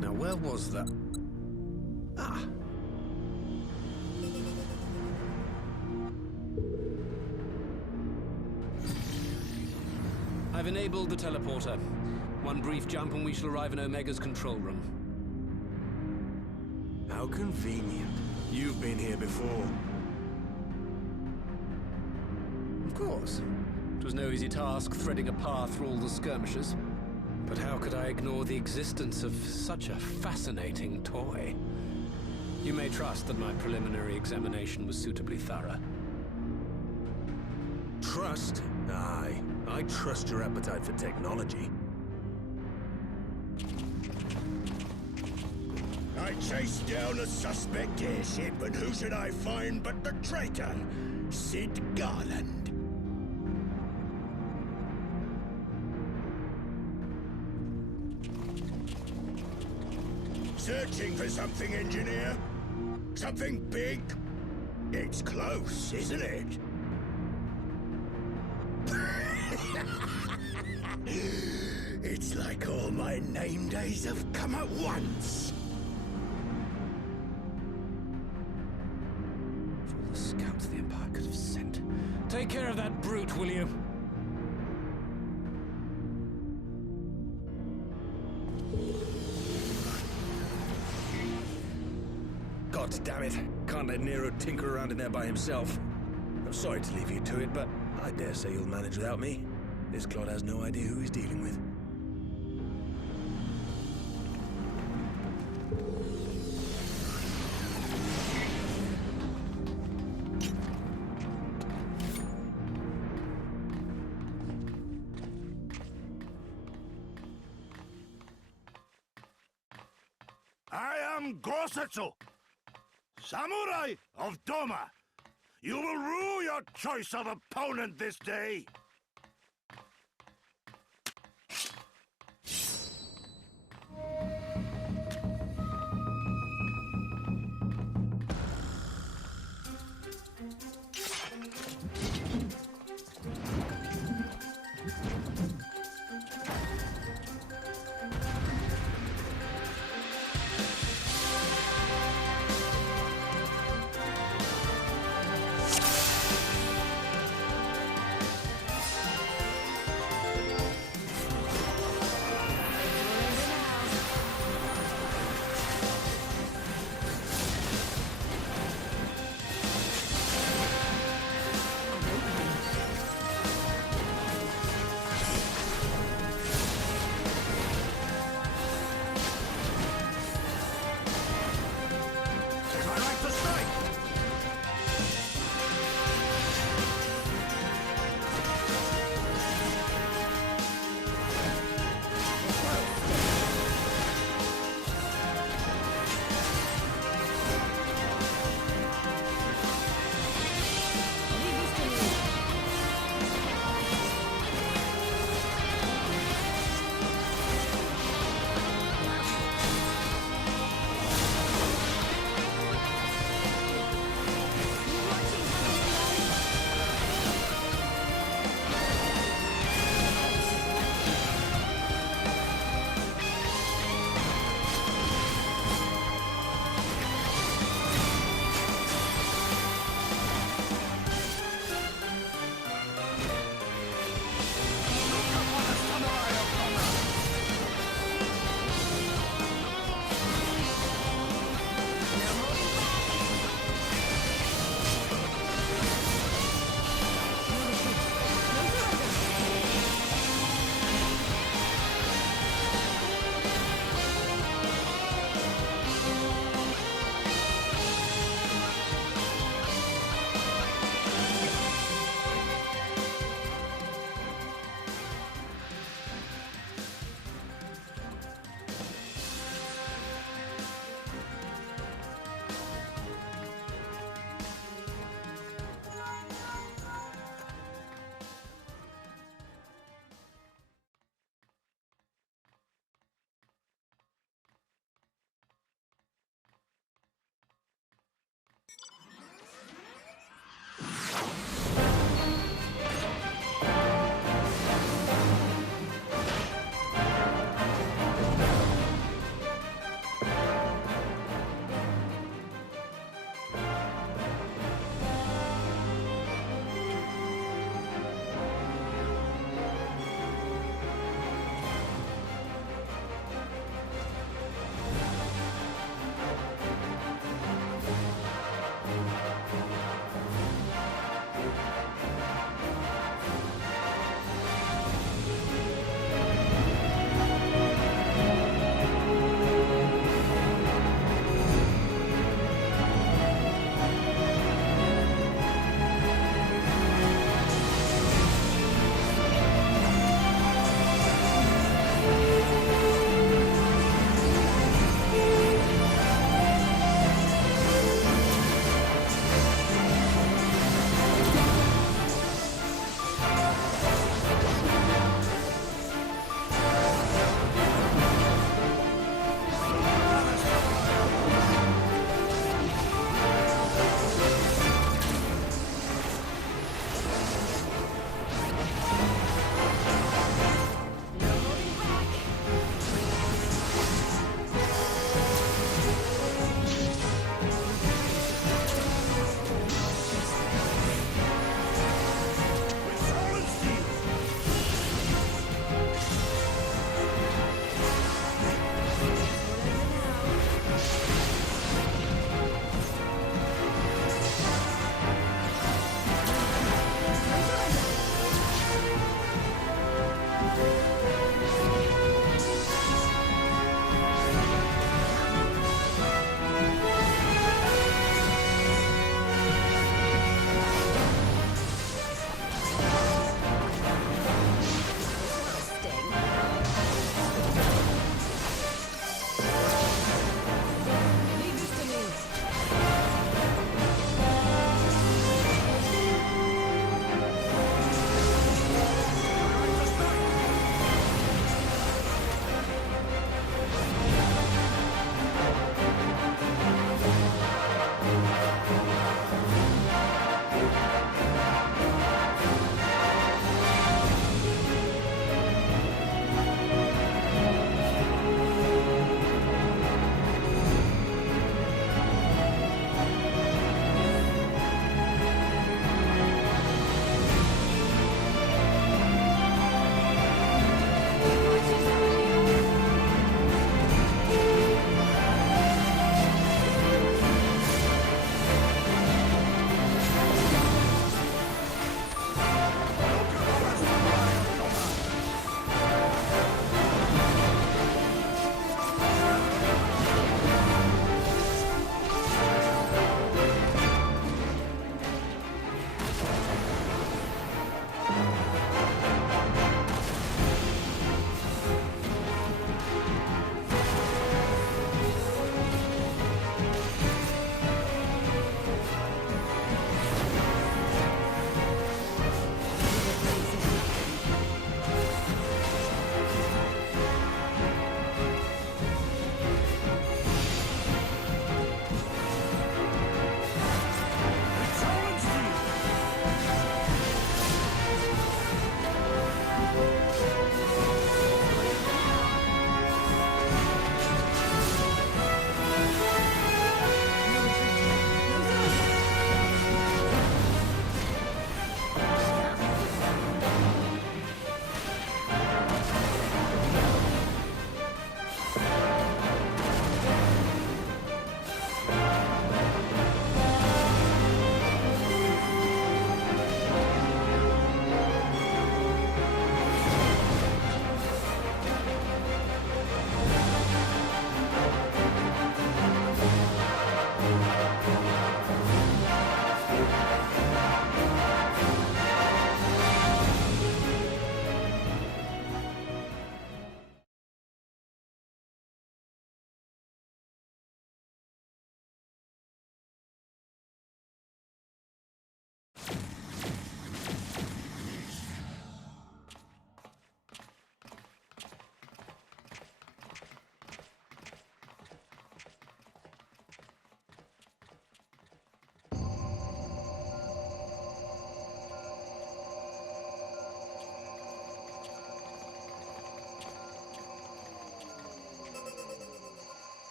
Now, where was that? Ah. I've enabled the teleporter. One brief jump and we shall arrive in Omega's control room. How convenient. You've been here before. Of course. It was no easy task threading a path through all the skirmishes. But how could I ignore the existence of such a fascinating toy? You may trust that my preliminary examination was suitably thorough. Trust? Aye. I trust your appetite for technology. I chased down a suspect airship, and who should I find but the traitor, Sid Garland. Searching for something, engineer? Something big? It's close, isn't it? It's like all my name days have come at once. For all the scouts the Empire could have sent. Take care of that brute, will you? God damn it. Can't let Nero tinker around in there by himself. I'm sorry to leave you to it, but I dare say you'll manage without me. This clod has no idea who he's dealing with. I am Gosetsu, Samurai of Doma. You will rue your choice of opponent this day.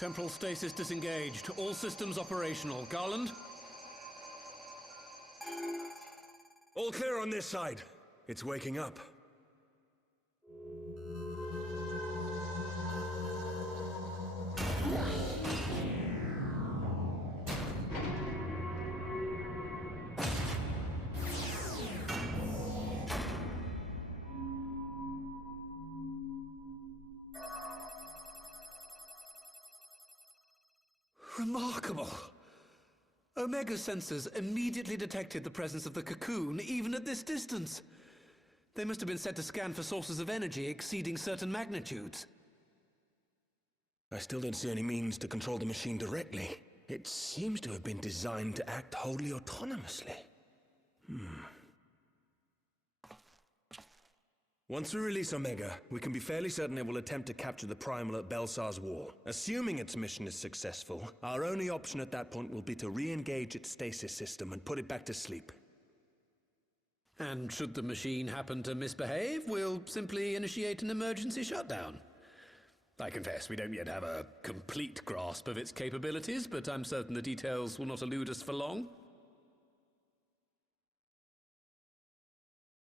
Temporal stasis disengaged. All systems operational. Garland? All clear on this side. It's waking up. Remarkable. Omega sensors immediately detected the presence of the cocoon, even at this distance. They must have been set to scan for sources of energy exceeding certain magnitudes. I still don't see any means to control the machine directly. It seems to have been designed to act wholly autonomously. Once we release Omega, we can be fairly certain it will attempt to capture the Primal at Belsar's wall. Assuming its mission is successful, our only option at that point will be to re-engage its stasis system and put it back to sleep. And should the machine happen to misbehave, we'll simply initiate an emergency shutdown. I confess we don't yet have a complete grasp of its capabilities, but I'm certain the details will not elude us for long.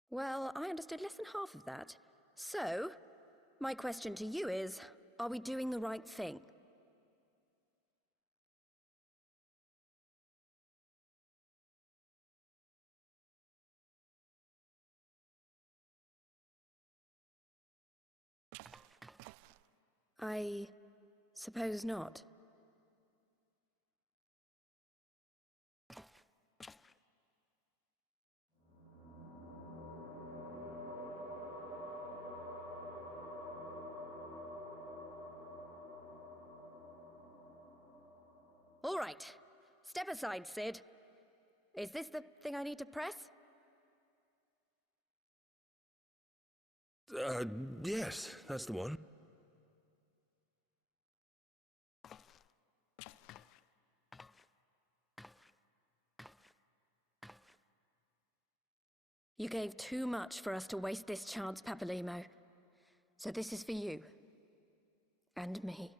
Well, I understood less than half of that. So, my question to you is, are we doing the right thing? I suppose not. All right. Step aside, Sid. Is this the thing I need to press? Yes, that's the one. You gave too much for us to waste this chance, Papalimo. So this is for you. And me.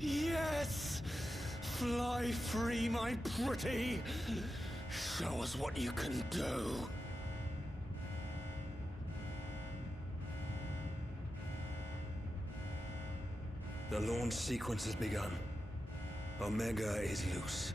Yes! Fly free, my pretty! Show us what you can do. The launch sequence has begun. Omega is loose.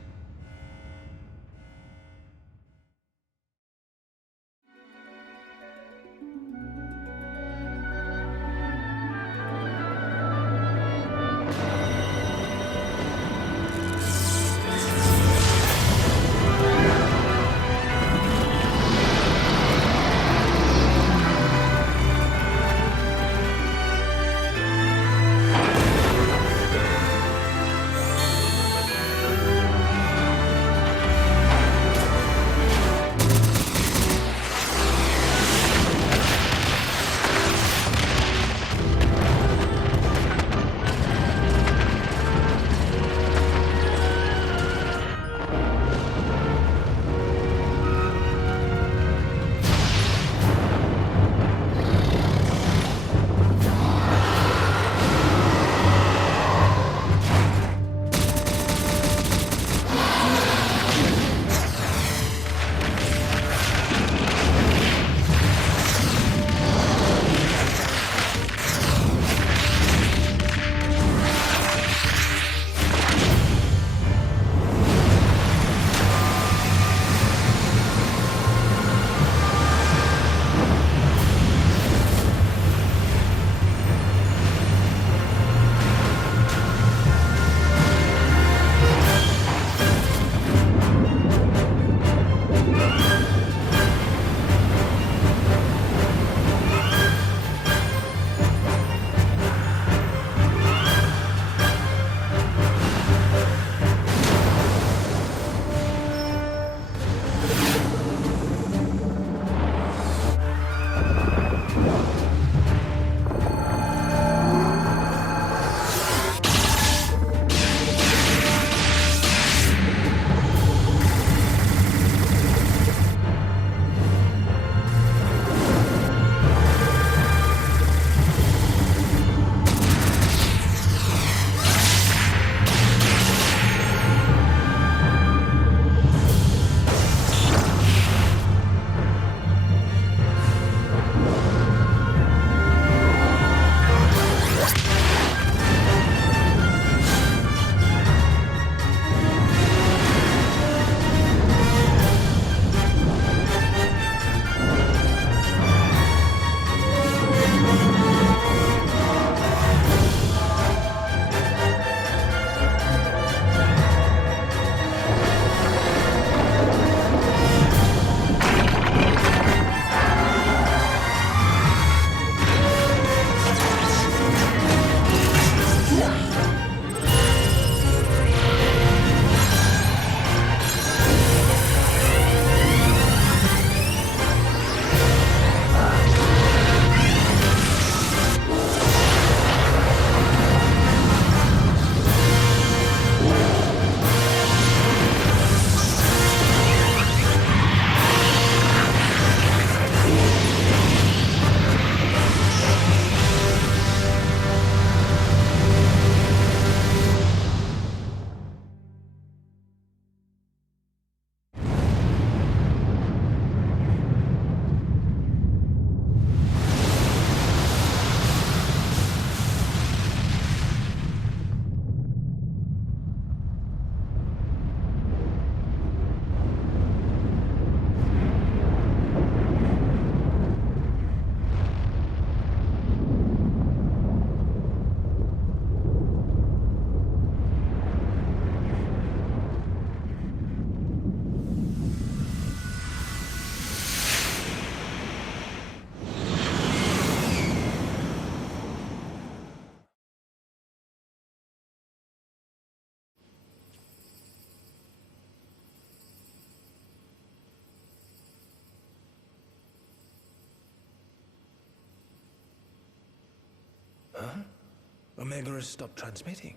Omega has stopped transmitting.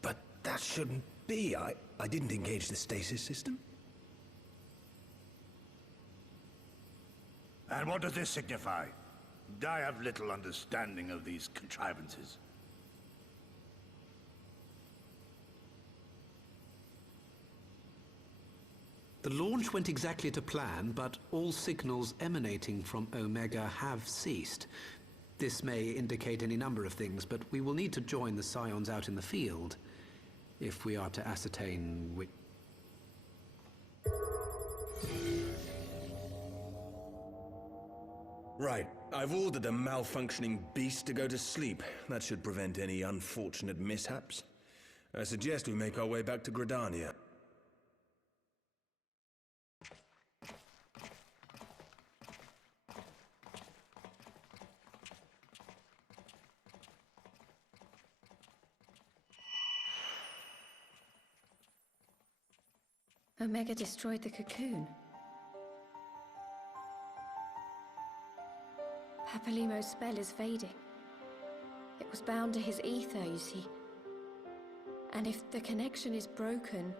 But that shouldn't be. I didn't engage the stasis system. And what does this signify? I have little understanding of these contrivances. The launch went exactly to plan, but all signals emanating from Omega have ceased. This may indicate any number of things, but we will need to join the Scions out in the field if we are to ascertain which... Right. I've ordered a malfunctioning beast to go to sleep. That should prevent any unfortunate mishaps. I suggest we make our way back to Gridania. Omega destroyed the cocoon. Papalimo's spell is fading. It was bound to his ether, you see. And if the connection is broken...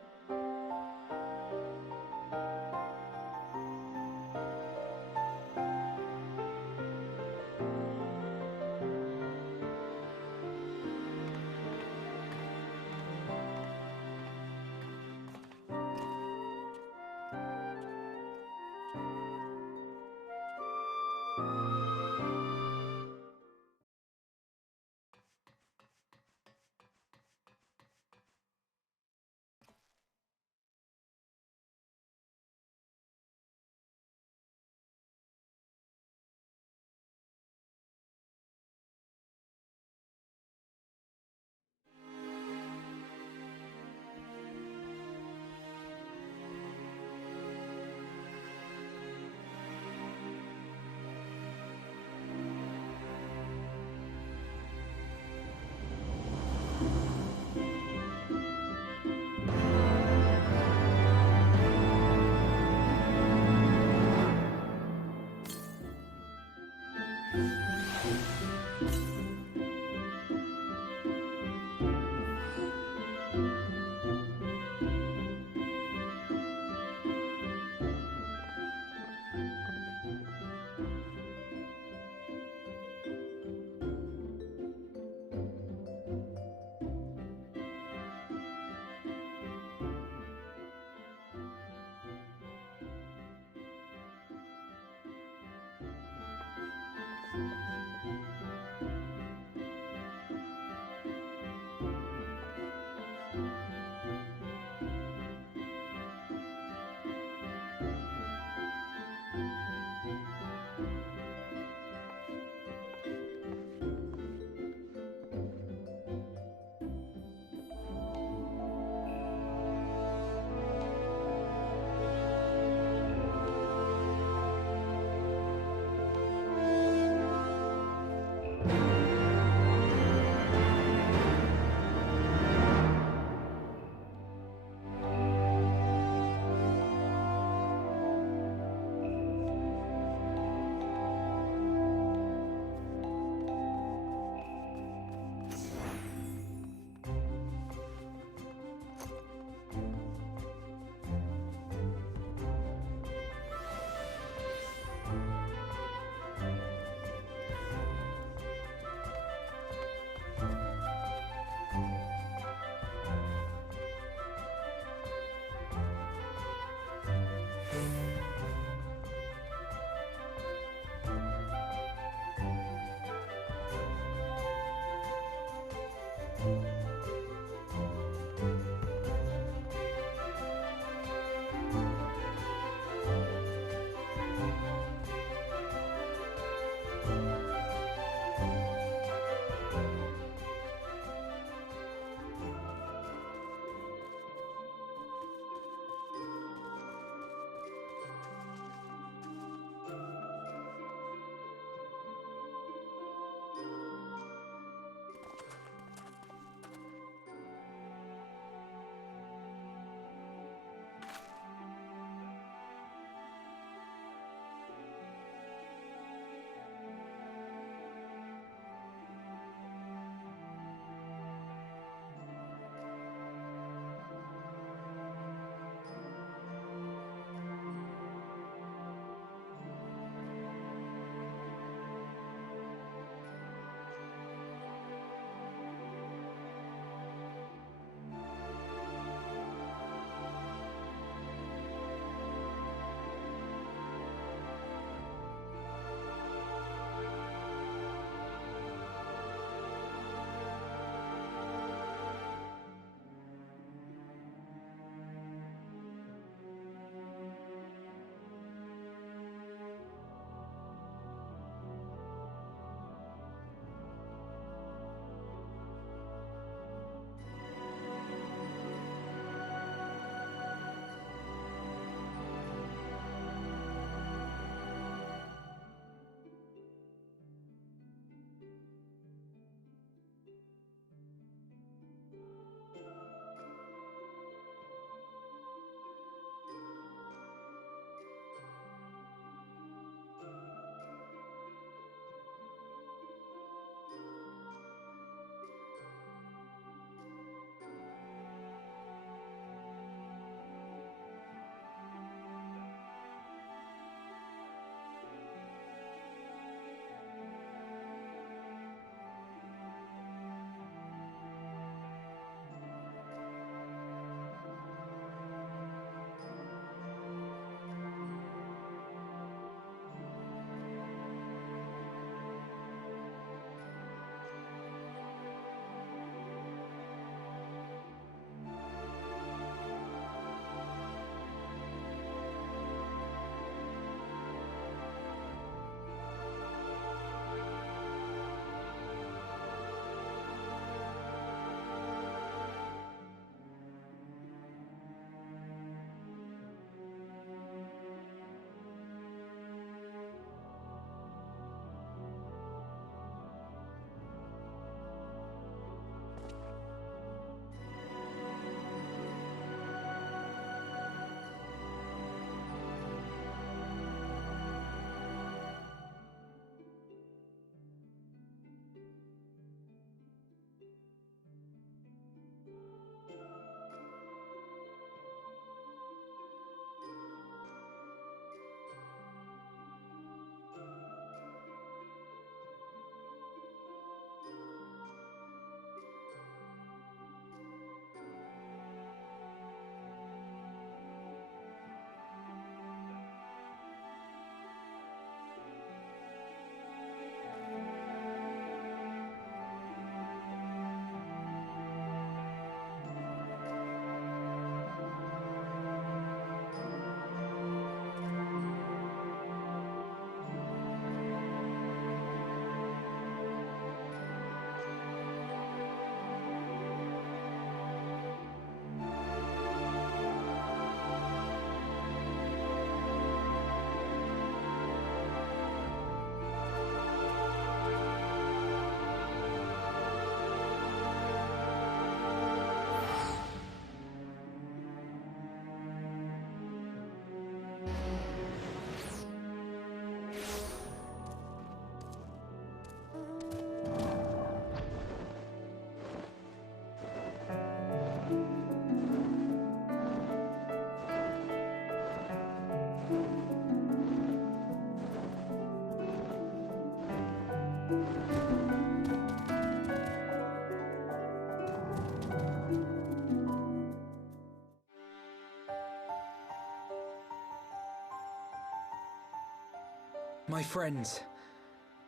My friends,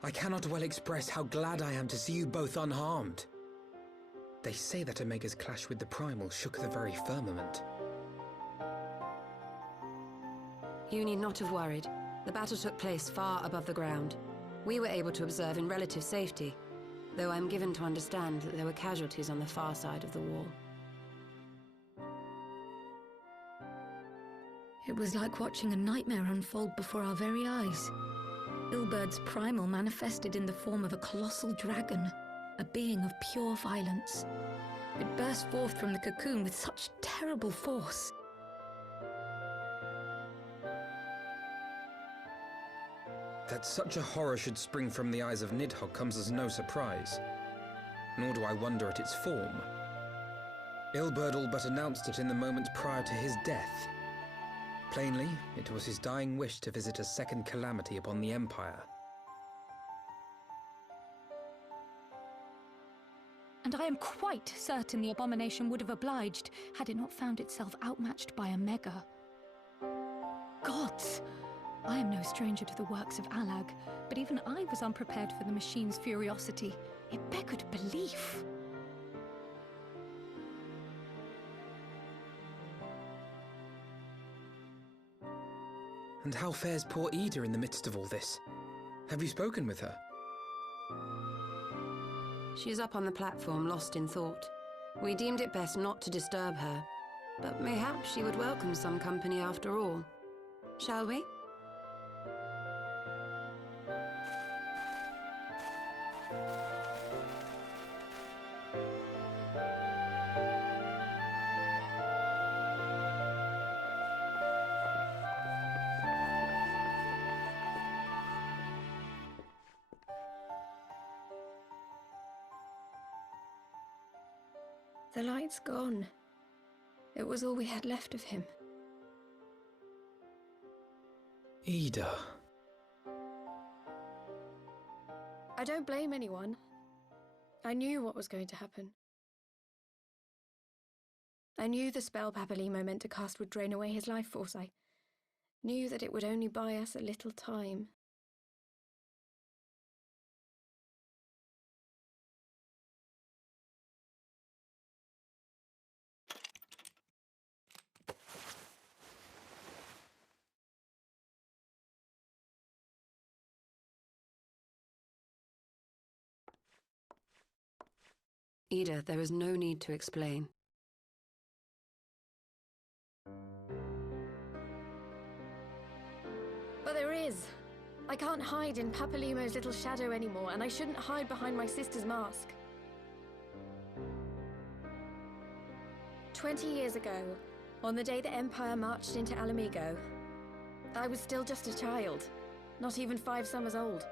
I cannot well express how glad I am to see you both unharmed. They say that Omega's clash with the Primal shook the very firmament. You need not have worried. The battle took place far above the ground. We were able to observe in relative safety, though I'm given to understand that there were casualties on the far side of the wall. It was like watching a nightmare unfold before our very eyes. Ilberd's primal manifested in the form of a colossal dragon, a being of pure violence. It burst forth from the cocoon with such terrible force. That such a horror should spring from the eyes of Nidhogg comes as no surprise, nor do I wonder at its form. Ilberd all but announced it in the moment prior to his death. Plainly, it was his dying wish to visit a second calamity upon the Empire. And I am quite certain the abomination would have obliged had it not found itself outmatched by Omega. Gods! I am no stranger to the works of Alag, but even I was unprepared for the machine's furiosity. It beggared belief. And how fares poor Ida in the midst of all this? Have you spoken with her? She is up on the platform, lost in thought. We deemed it best not to disturb her, but mayhap she would welcome some company after all. Shall we? The light's gone. It was all we had left of him. Ida. I don't blame anyone. I knew what was going to happen. I knew the spell Papalimo meant to cast would drain away his life force. I knew that it would only buy us a little time. Ida, there is no need to explain. But there is. I can't hide in Papalimo's little shadow anymore, and I shouldn't hide behind my sister's mask. 20 years ago, on the day the Empire marched into Alamigo, I was still just a child, not even 5 summers old.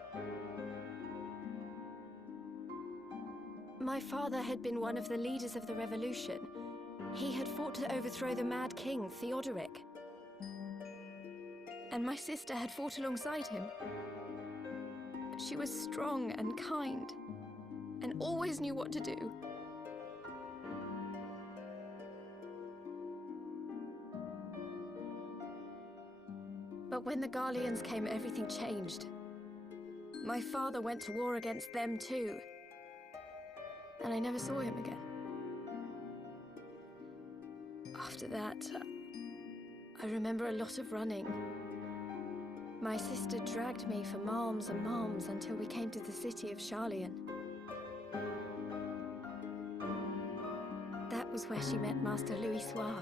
My father had been one of the leaders of the revolution. He had fought to overthrow the Mad King, Theodoric. And my sister had fought alongside him. But she was strong and kind, and always knew what to do. But when the Garleans came, everything changed. My father went to war against them too. And I never saw him again. After that, I remember a lot of running. My sister dragged me for malms and malms until we came to the city of Sharlayan. That was where she met Master Louis Soir.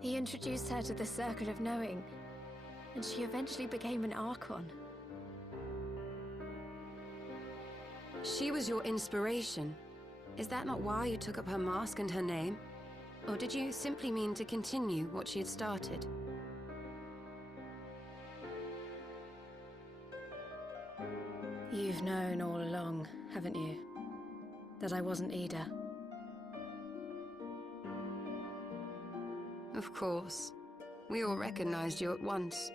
He introduced her to the Circle of Knowing, and she eventually became an Archon. She was your inspiration. Is that not why you took up her mask and her name? Or did you simply mean to continue what she had started? You've known all along, haven't you? That I wasn't Ida. Of course. We all recognized you at once.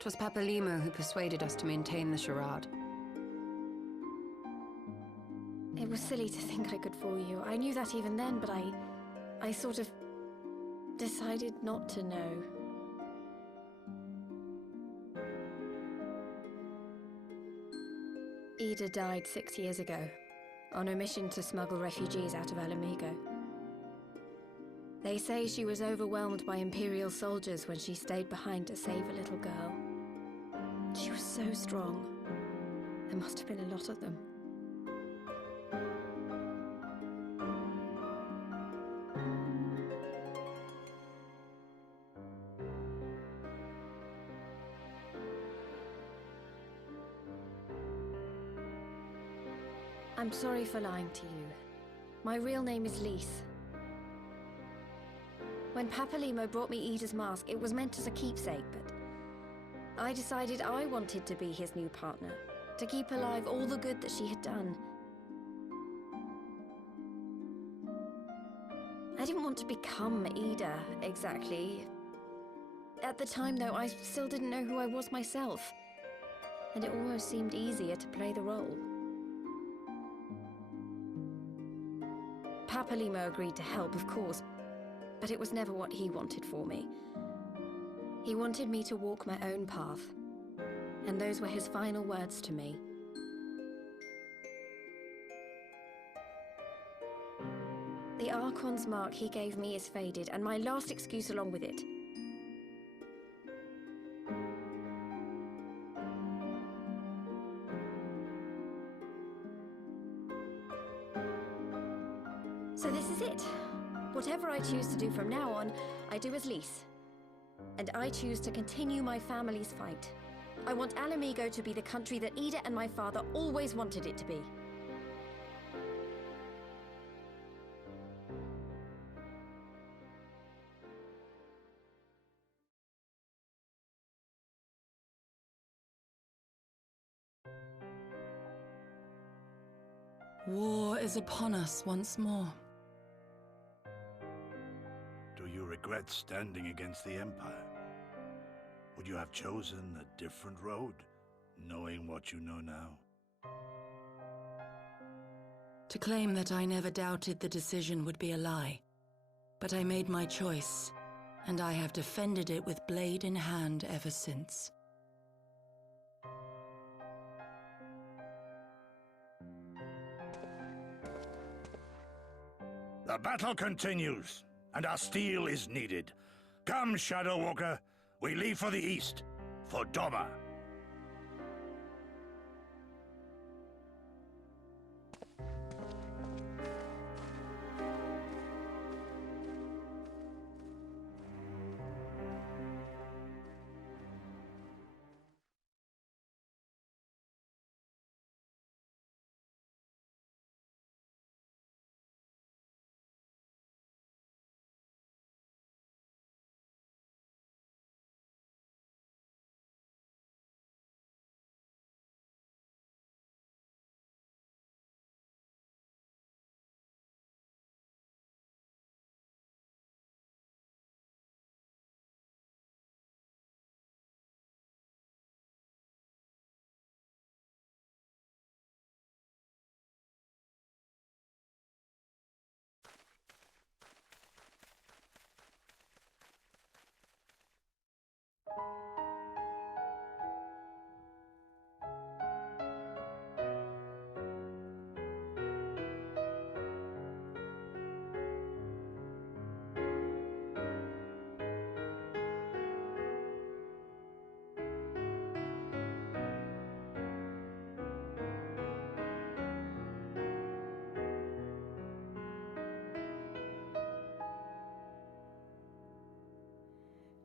'Twas Papalimo who persuaded us to maintain the charade. was silly to think I could fool you. I knew that even then, but I sort of decided not to know. Ida died 6 years ago, on a mission to smuggle refugees out of Alamigo. They say she was overwhelmed by Imperial soldiers when she stayed behind to save a little girl. She was so strong. There must have been a lot of them. I'm sorry for lying to you. My real name is Lise. When Papalimo brought me Ida's mask, it was meant as a keepsake, but I decided I wanted to be his new partner, to keep alive all the good that she had done. I didn't want to become Ida, exactly. At the time, though, I still didn't know who I was myself, and it almost seemed easier to play the role. Papalimo agreed to help, of course, but it was never what he wanted for me. He wanted me to walk my own path, and those were his final words to me. The Archon's mark he gave me is faded, and my last excuse along with it. So this is it. Whatever I choose to do from now on, I do as Lise. And I choose to continue my family's fight. I want Alamigo to be the country that Ida and my father always wanted it to be. War is upon us once more. Do you regret standing against the Empire? Would you have chosen a different road, knowing what you know now? To claim that I never doubted the decision would be a lie. But I made my choice, and I have defended it with blade in hand ever since. The battle continues, and our steel is needed. Come, Shadow Walker, we leave for the east, for Doma.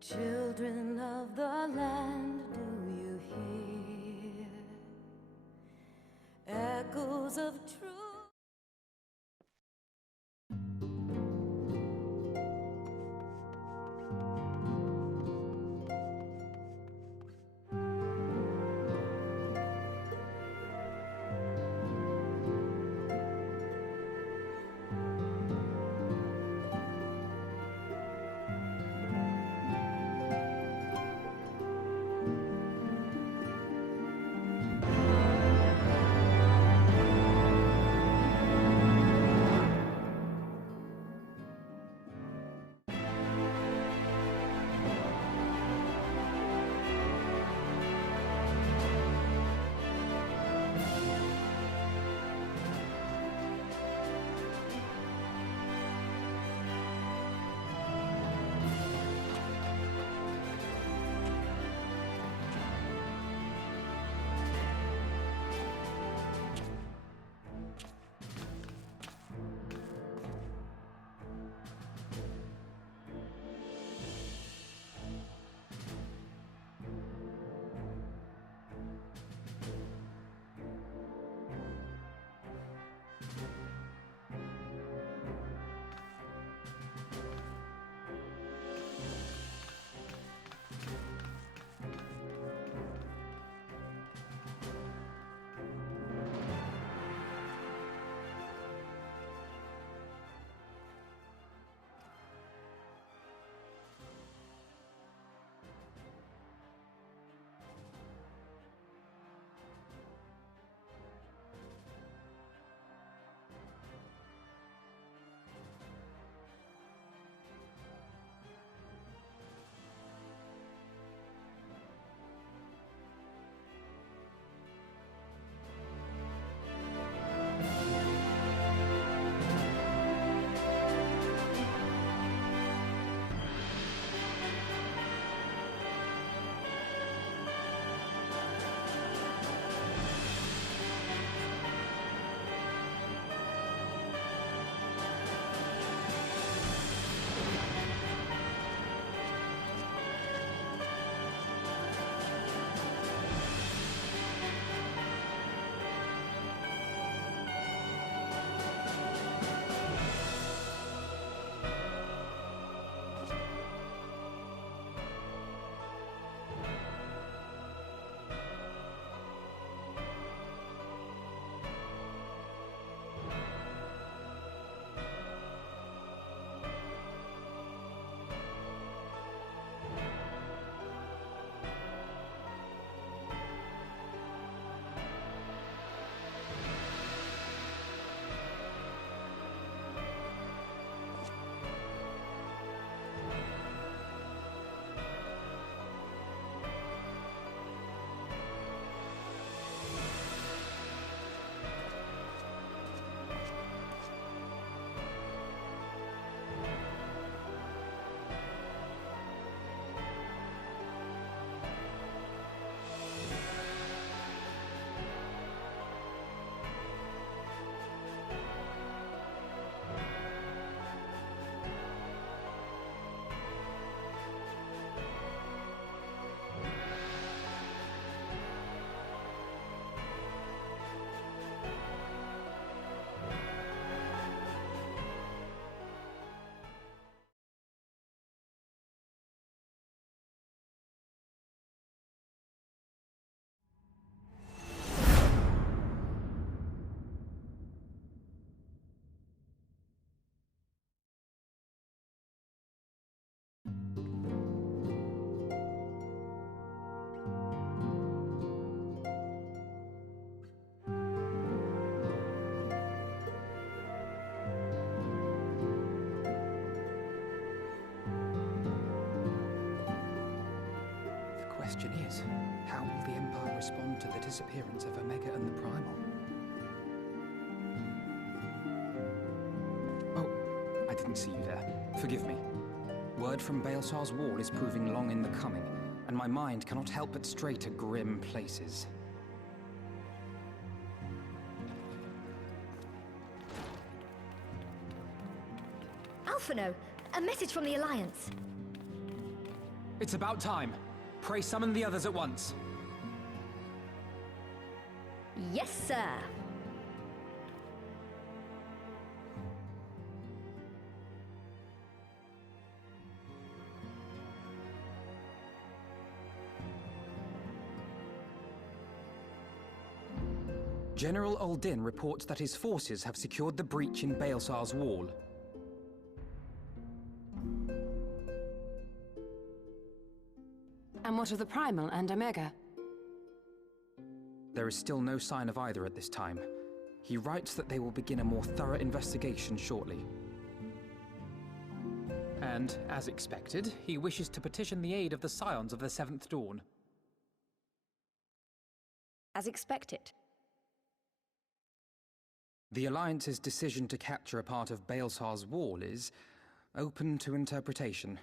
Children of the land, do you hear echoes of truth? question is, how will the Empire respond to the disappearance of Omega and the Primal? Oh, I didn't see you there. Forgive me. Word from Baelsar's wall is proving long in the coming, and my mind cannot help but stray to grim places. Alphino, a message from the Alliance. It's about time. Pray summon the others at once. Yes, sir. General Uldin reports that his forces have secured the breach in Baelsar's wall. And what of the Primal and Omega? There is still no sign of either at this time. He writes that they will begin a more thorough investigation shortly. And, as expected, he wishes to petition the aid of the Scions of the Seventh Dawn. As expected. The Alliance's decision to capture a part of Baelsar's wall is open to interpretation.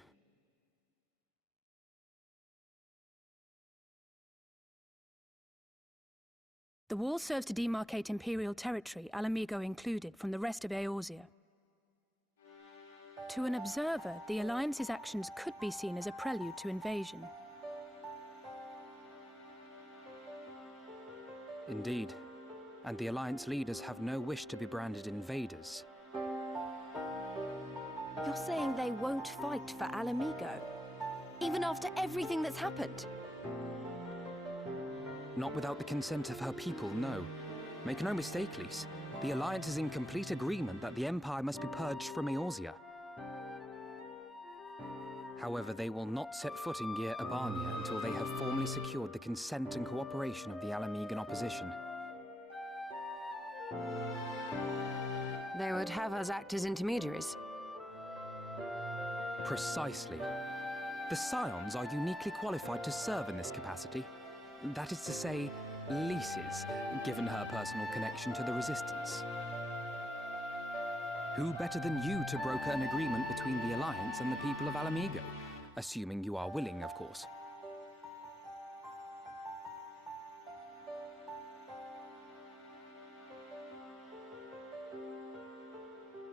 The wall serves to demarcate Imperial territory, Alamigo included, from the rest of Eorzea. To an observer, the Alliance's actions could be seen as a prelude to invasion. Indeed. And the Alliance leaders have no wish to be branded invaders. You're saying they won't fight for Alamigo? Even after everything that's happened? Not without the consent of her people, no. Make no mistake, Lys. The Alliance is in complete agreement that the Empire must be purged from Eorzea. However, they will not set foot in Gyr Abania until they have formally secured the consent and cooperation of the Alamigan opposition. They would have us act as intermediaries. Precisely. The Scions are uniquely qualified to serve in this capacity. That is to say, Lys's, given her personal connection to the Resistance. Who better than you to broker an agreement between the Alliance and the people of Alamigo? Assuming you are willing, of course.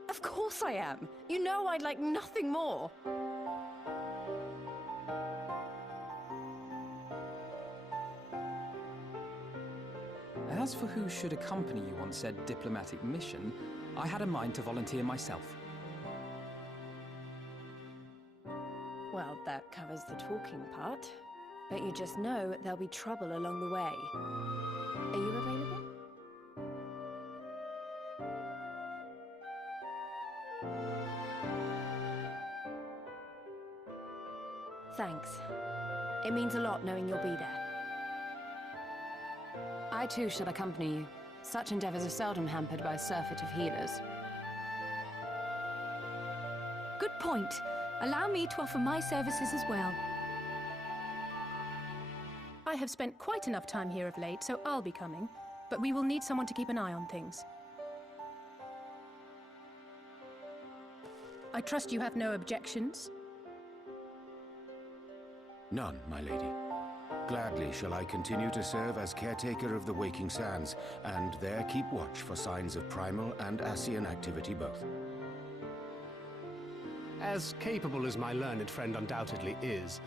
Of course I am. You know I'd like nothing more. As for who should accompany you on said diplomatic mission, I had a mind to volunteer myself. Well, that covers the talking part. But you just know there'll be trouble along the way. Are you available? Thanks. It means a lot knowing you'll be there. I too shall accompany you. Such endeavors are seldom hampered by a surfeit of healers. Good point. Allow me to offer my services as well. I have spent quite enough time here of late, so I'll be coming. But we will need someone to keep an eye on things. I trust you have no objections? None, my lady. Gladly shall I continue to serve as caretaker of the Waking Sands, and there keep watch for signs of primal and Ascian activity both. As capable as my learned friend undoubtedly is,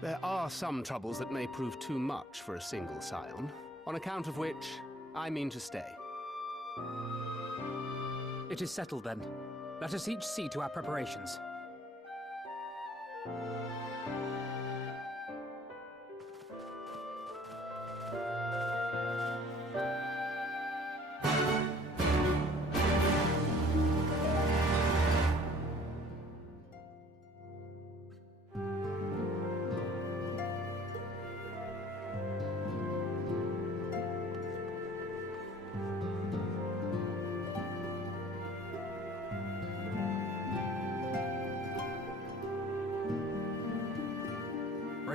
there are some troubles that may prove too much for a single scion, on account of which I mean to stay. It is settled then. Let us each see to our preparations.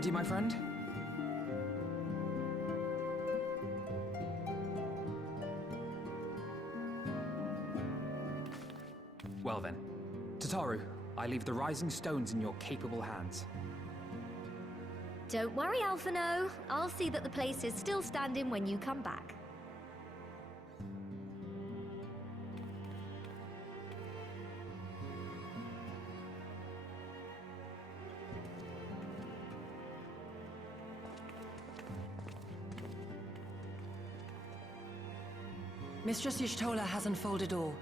Ready, my friend? I leave the rising stones in your capable hands. Don't worry, Alphino. I'll see that the place is still standing when you come back. Mistress Y'shtola has unfolded all.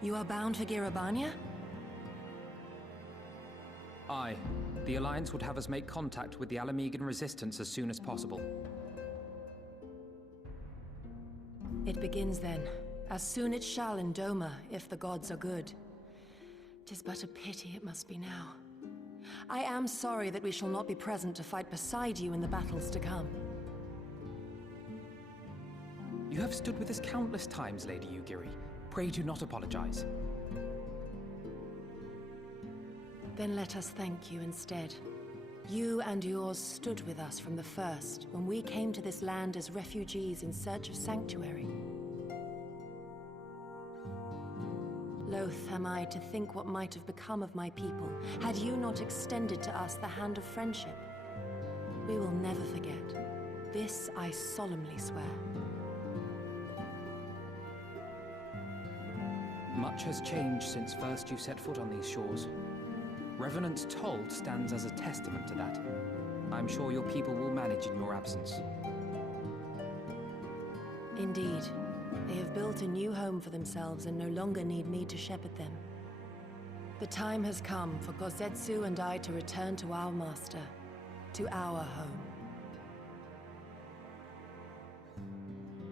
You are bound for Girabania? Aye. The Alliance would have us make contact with the Alamegan resistance as soon as possible. It begins then. As soon it shall in Doma, if the gods are good. 'Tis but a pity it must be now. I am sorry that we shall not be present to fight beside you in the battles to come. You have stood with us countless times, Lady Yugiri. Pray do not apologize. Then let us thank you instead. You and yours stood with us from the first, when we came to this land as refugees in search of sanctuary. Loath am I to think what might have become of my people, had you not extended to us the hand of friendship. We will never forget. This I solemnly swear. Much has changed since first you set foot on these shores. Revenant's Told stands as a testament to that. I'm sure your people will manage in your absence. Indeed. They have built a new home for themselves and no longer need me to shepherd them. The time has come for Gozetsu and I to return to our master, to our home.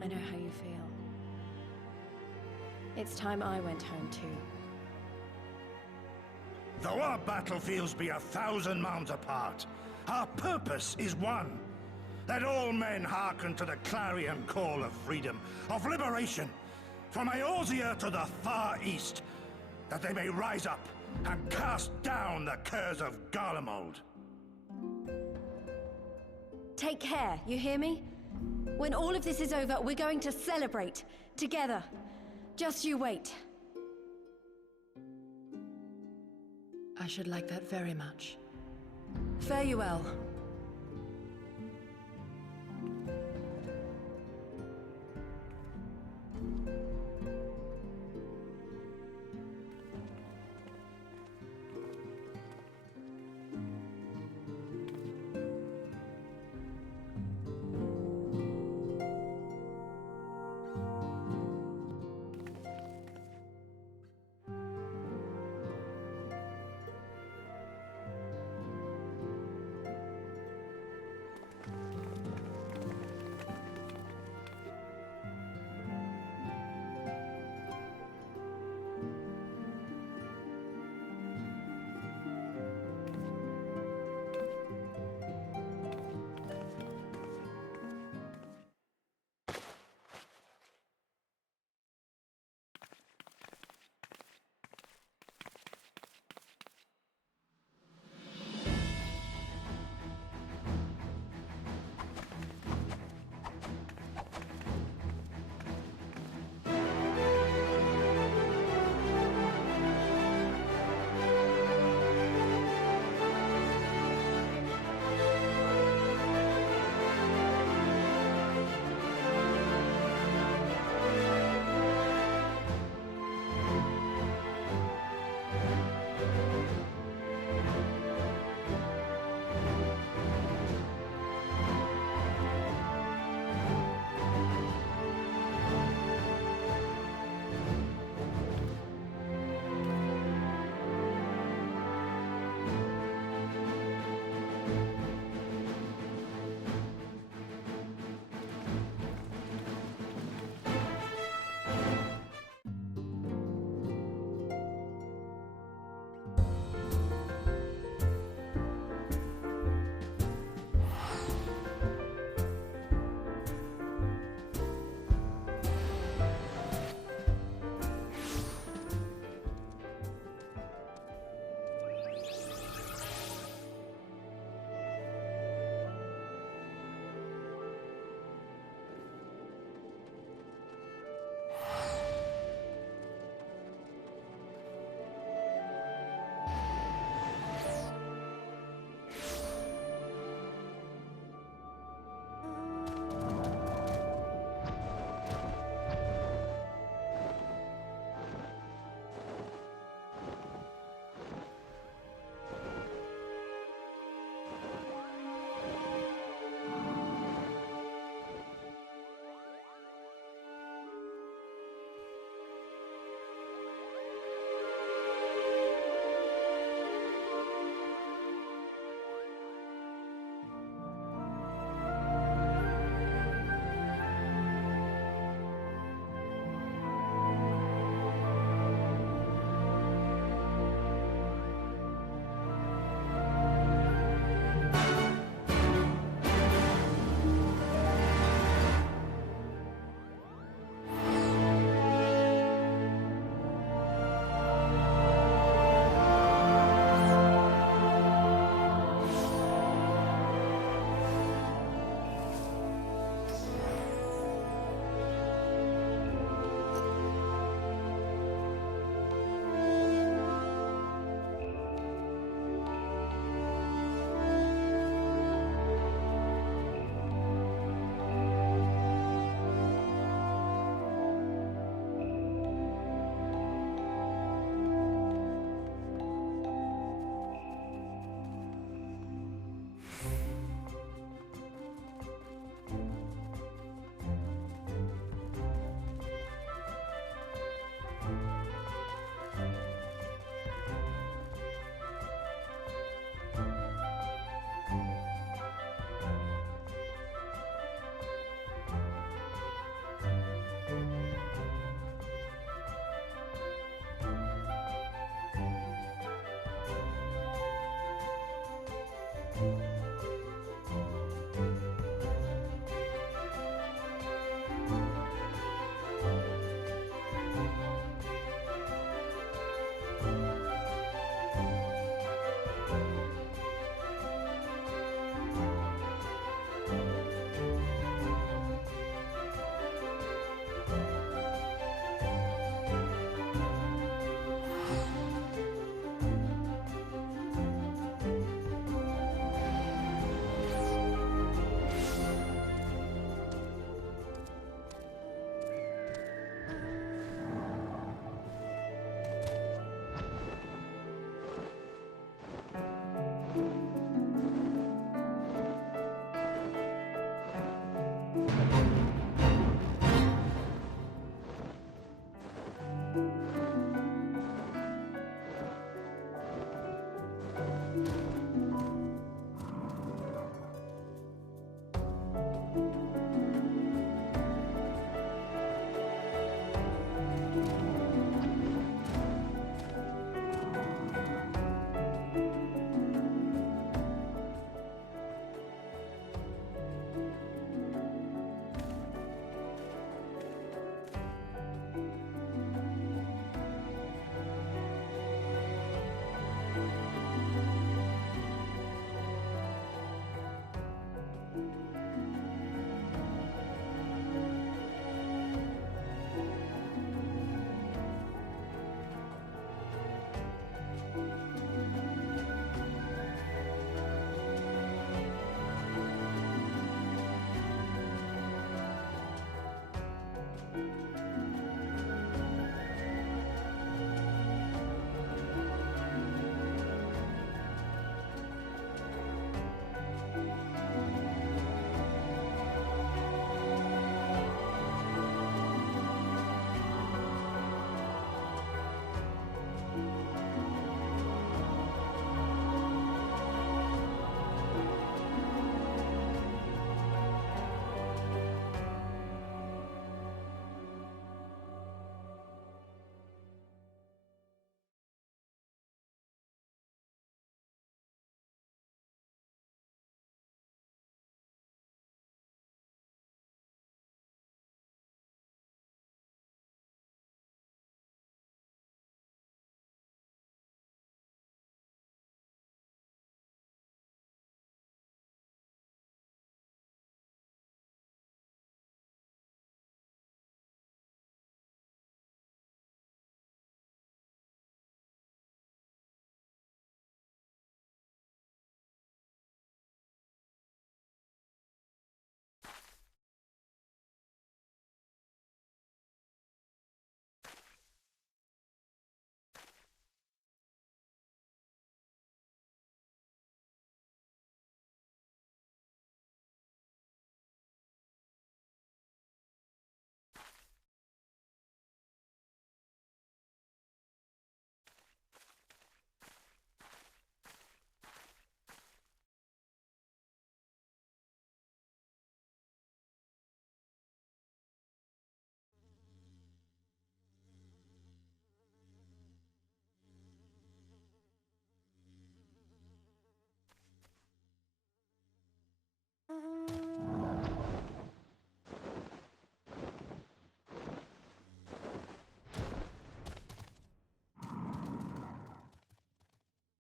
I know how you feel. It's time I went home too. Though our battlefields be 1,000 mounds apart, our purpose is one. That all men hearken to the clarion call of freedom, of liberation, from Eorzea to the far east, that they may rise up and cast down the curse of Garlemald. Take care, you hear me? When all of this is over, we're going to celebrate, together. Just you wait. I should like that very much. Fare you well.